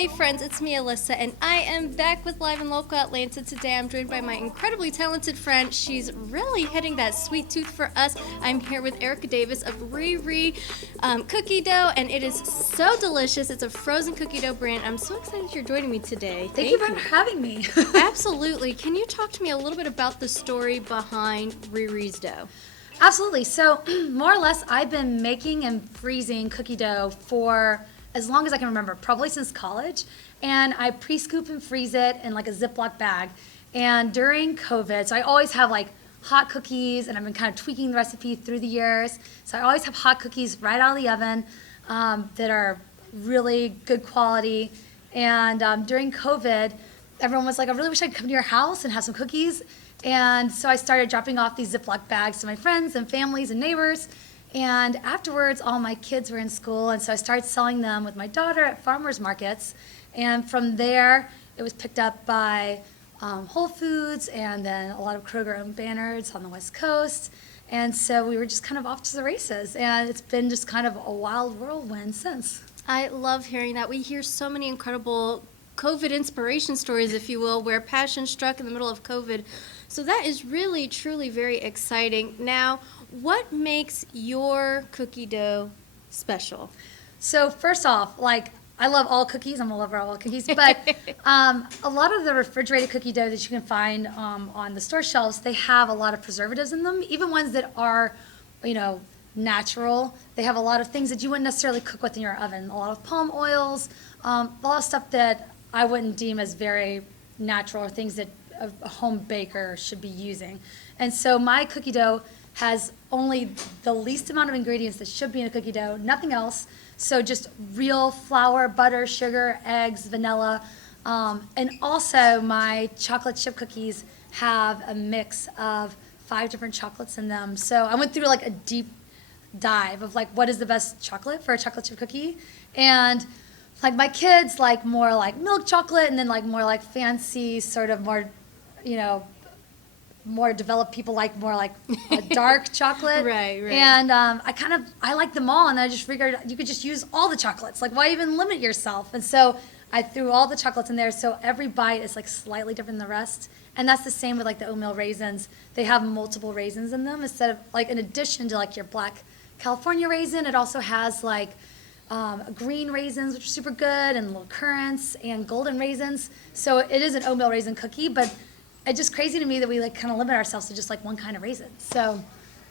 Hey friends, it's me Alyssa, and I am back with Live and Local Atlanta today. I'm joined by my incredibly talented friend. She's really hitting that sweet tooth for us. I'm here with Erica Davis of ReeRee cookie dough, and it is so delicious. It's a frozen cookie dough brand. I'm so excited you're joining me today. Thank you for having me. Absolutely. Can you talk to me a little bit about the story behind ReeRee's dough? Absolutely. So, more or less, I've been making and freezing cookie dough for as long as I can remember, probably since college. And I pre-scoop and freeze it in like a Ziploc bag. And during COVID, so I always have like hot cookies, and I've been kind of tweaking the recipe through the years. So I always have hot cookies right out of the oven that are really good quality. And during COVID, everyone was like, I really wish I could come to your house and have some cookies. And so I started dropping off these Ziploc bags to my friends and families and neighbors. And afterwards, all my kids were in school, and so I started selling them with my daughter at farmers markets. And from there, it was picked up by Whole Foods and then a lot of Kroger-owned banners on the West Coast. And so we were just kind of off to the races, and it's been just kind of a wild whirlwind since. I love hearing that. We hear so many incredible COVID inspiration stories, if you will, where passion struck in the middle of COVID. So that is really, truly very exciting. Now, what makes your cookie dough special? So first off, like, I love all cookies. I'm a lover of all cookies. But a lot of the refrigerated cookie dough that you can find on the store shelves, they have a lot of preservatives in them, even ones that are, natural. They have a lot of things that you wouldn't necessarily cook with in your oven. A lot of palm oils, a lot of stuff that I wouldn't deem as very natural, or things that a home baker should be using. And so my cookie dough has only the least amount of ingredients that should be in a cookie dough, nothing else. So just real flour, butter, sugar, eggs, vanilla. And also my chocolate chip cookies have a mix of 5 different chocolates in them. So I went through like a deep dive of like what is the best chocolate for a chocolate chip cookie. And like my kids like more like milk chocolate, and then like more like fancy sort of more, more developed people like more like a dark chocolate. Right. And I like them all, and I just figured you could just use all the chocolates. Like, why even limit yourself? And so I threw all the chocolates in there, so every bite is like slightly different than the rest. And that's the same with like the oatmeal raisins. They have multiple raisins in them instead of like, in addition to like your black California raisin, it also has like green raisins, which are super good, and little currants and golden raisins. So it is an oatmeal raisin cookie, but it's just crazy to me that we like kind of limit ourselves to just like one kind of raisin. So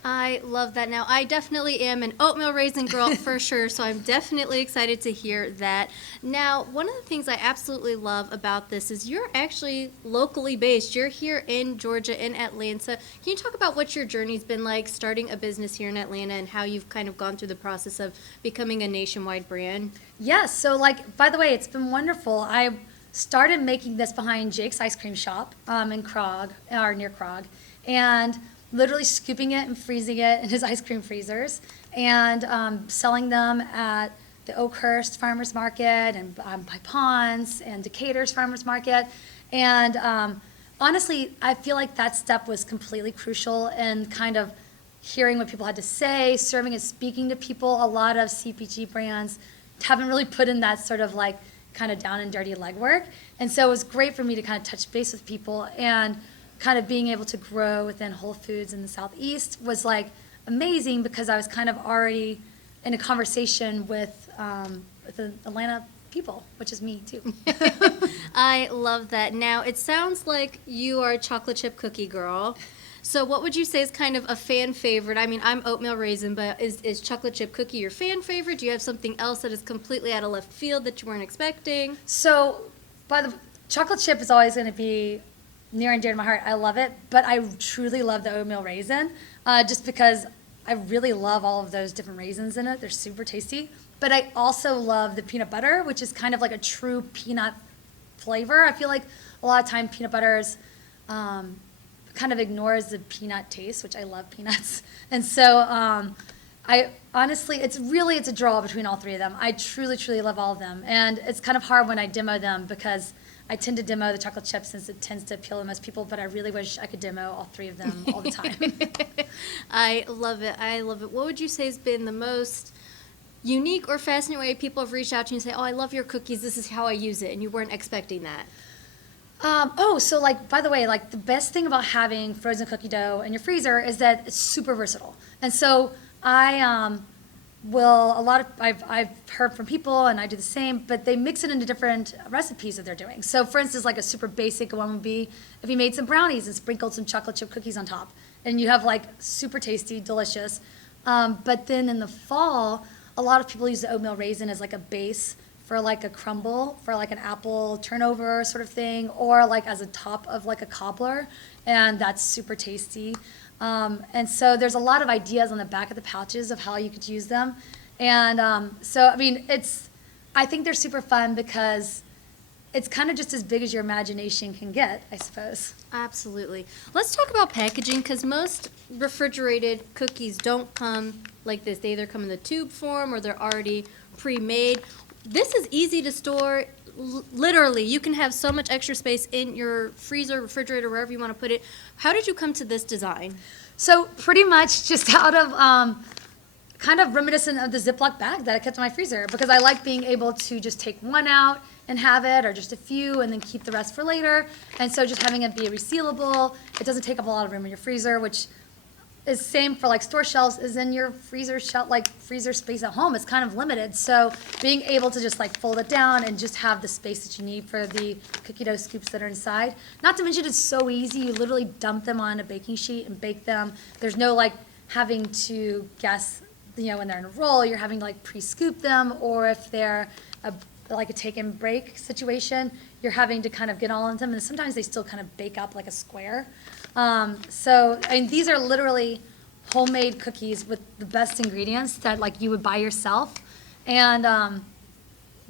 I love that. Now, I definitely am an oatmeal raisin girl for sure, so I'm definitely excited to hear that. Now, one of the things I absolutely love about this is you're actually locally based. You're here in Georgia, in Atlanta. Can you talk about what your journey's been like starting a business here in Atlanta, and how you've kind of gone through the process of becoming a nationwide brand? yes, so like, by the way, it's been wonderful. I started making this behind Jake's ice cream shop in Krog, or near Krog, and literally scooping it and freezing it in his ice cream freezers, and selling them at the Oakhurst Farmers Market, and by Ponds, and Decatur's Farmers Market. And honestly, I feel like that step was completely crucial in kind of hearing what people had to say, serving and speaking to people. A lot of CPG brands haven't really put in that sort of like kind of down and dirty legwork. And so it was great for me to kind of touch base with people, and kind of being able to grow within Whole Foods in the Southeast was like amazing, because I was kind of already in a conversation with the Atlanta people, which is me too. I love that. Now, it sounds like you are a chocolate chip cookie girl. So what would you say is kind of a fan favorite? I mean, I'm oatmeal raisin, but is chocolate chip cookie your fan favorite? Do you have something else that is completely out of left field that you weren't expecting? So, chocolate chip is always going to be near and dear to my heart. I love it, but I truly love the oatmeal raisin, just because I really love all of those different raisins in it. They're super tasty. But I also love the peanut butter, which is kind of like a true peanut flavor. I feel like a lot of time peanut butters kind of ignores the peanut taste, which I love peanuts. And so I honestly, it's a draw between all three of them. I truly, truly love all of them. And it's kind of hard when I demo them, because I tend to demo the chocolate chip since it tends to appeal to most people, but I really wish I could demo all three of them all the time. I love it. I love it. What would you say has been the most unique or fascinating way people have reached out to you and say, oh, I love your cookies, this is how I use it, and you weren't expecting that? So like, by the way, like the best thing about having frozen cookie dough in your freezer is that it's super versatile. And so I've heard from people, and I do the same, but they mix it into different recipes that they're doing. So for instance, like a super basic one would be if you made some brownies and sprinkled some chocolate chip cookies on top, and you have like super tasty, delicious. But then in the fall, a lot of people use the oatmeal raisin as like a base for like a crumble, for like an apple turnover sort of thing, or like as a top of like a cobbler, and that's super tasty. And so there's a lot of ideas on the back of the pouches of how you could use them. And so, I mean, I think they're super fun because it's kind of just as big as your imagination can get, I suppose. Absolutely. Let's talk about packaging, because most refrigerated cookies don't come like this. They either come in the tube form or they're already pre-made. This is easy to store. Literally, you can have so much extra space in your freezer, refrigerator, wherever you want to put it. How did you come to this design? So pretty much just out of kind of reminiscent of the Ziploc bag that I kept in my freezer, because I like being able to just take one out and have it, or just a few, and then keep the rest for later. And so just having it be resealable, it doesn't take up a lot of room in your freezer, which is same for like store shelves, is in your freezer shelf, like freezer space at home. It's kind of limited. So being able to just like fold it down and just have the space that you need for the cookie dough scoops that are inside. Not to mention it's so easy. You literally dump them on a baking sheet and bake them. There's no like having to guess, when they're in a roll, you're having to like pre-scoop them, or if they're like a take and break situation, you're having to kind of get all into them, and sometimes they still kind of bake up like a square. So, I mean, these are literally homemade cookies with the best ingredients that like you would buy yourself. And and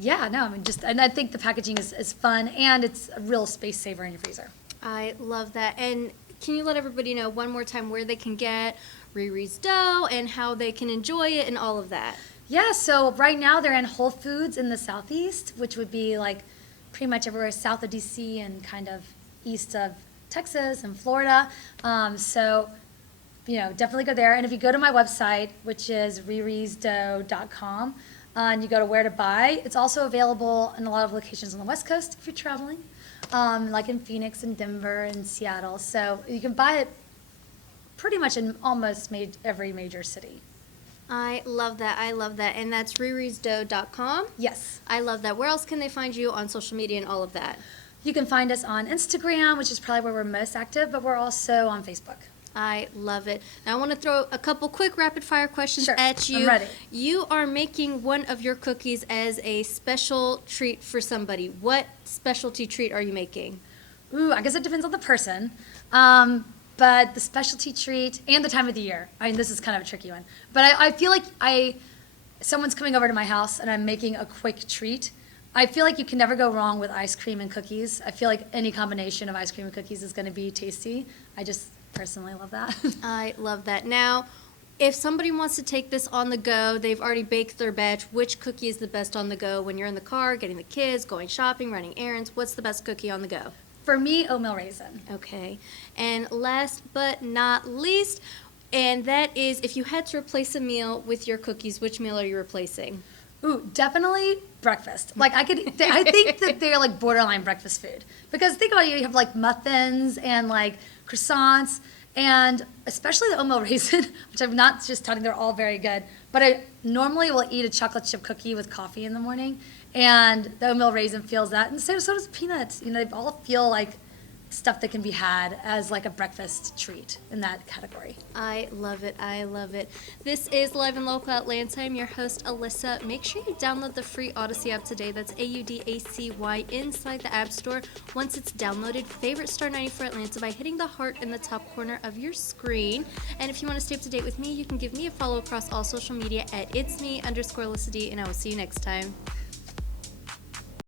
I think the packaging is fun, and it's a real space saver in your freezer. I love that. And can you let everybody know one more time where they can get ReeRee's dough and how they can enjoy it and all of that? Yeah, so right now they're in Whole Foods in the Southeast, which would be like pretty much everywhere south of DC and kind of east of Texas and Florida. Definitely go there. And if you go to my website, which is reereesdough.com, and you go to where to buy, it's also available in a lot of locations on the West Coast if you're traveling, like in Phoenix and Denver and Seattle. So you can buy it pretty much in almost every major city. I love that. I love that. And that's reereesdough.com? Yes. I love that. Where else can they find you on social media and all of that? You can find us on Instagram, which is probably where we're most active, but we're also on Facebook. I love it. Now I want to throw a couple quick rapid fire questions at you. I'm ready. You are making one of your cookies as a special treat for somebody. What specialty treat are you making? Ooh, I guess it depends on the person. But the specialty treat and the time of the year. I mean, this is kind of a tricky one. But I feel like someone's coming over to my house and I'm making a quick treat. I feel like you can never go wrong with ice cream and cookies. I feel like any combination of ice cream and cookies is going to be tasty. I just personally love that. I love that. Now, if somebody wants to take this on the go, they've already baked their batch, which cookie is the best on the go when you're in the car, getting the kids, going shopping, running errands? What's the best cookie on the go? For me, oatmeal raisin. Okay. And last but not least, and that is if you had to replace a meal with your cookies, which meal are you replacing? Ooh, definitely breakfast. Like I think that they're like borderline breakfast food. Because think about it, you have like muffins and like croissants, and especially the oatmeal raisin, which I'm not just telling, they're all very good. But I normally will eat a chocolate chip cookie with coffee in the morning, and the oatmeal raisin feels that, and so does peanuts. They all feel like stuff that can be had as like a breakfast treat in that category. I love it. I love it. This is Live and Local Atlanta. I'm your host, Alyssa. Make sure you download the free Odyssey app today. That's AUDACY inside the App Store. Once it's downloaded, favorite Star 94 Atlanta by hitting the heart in the top corner of your screen. And if you want to stay up to date with me, you can give me a follow across all social media at itsme_LyssaD, and I will see you next time.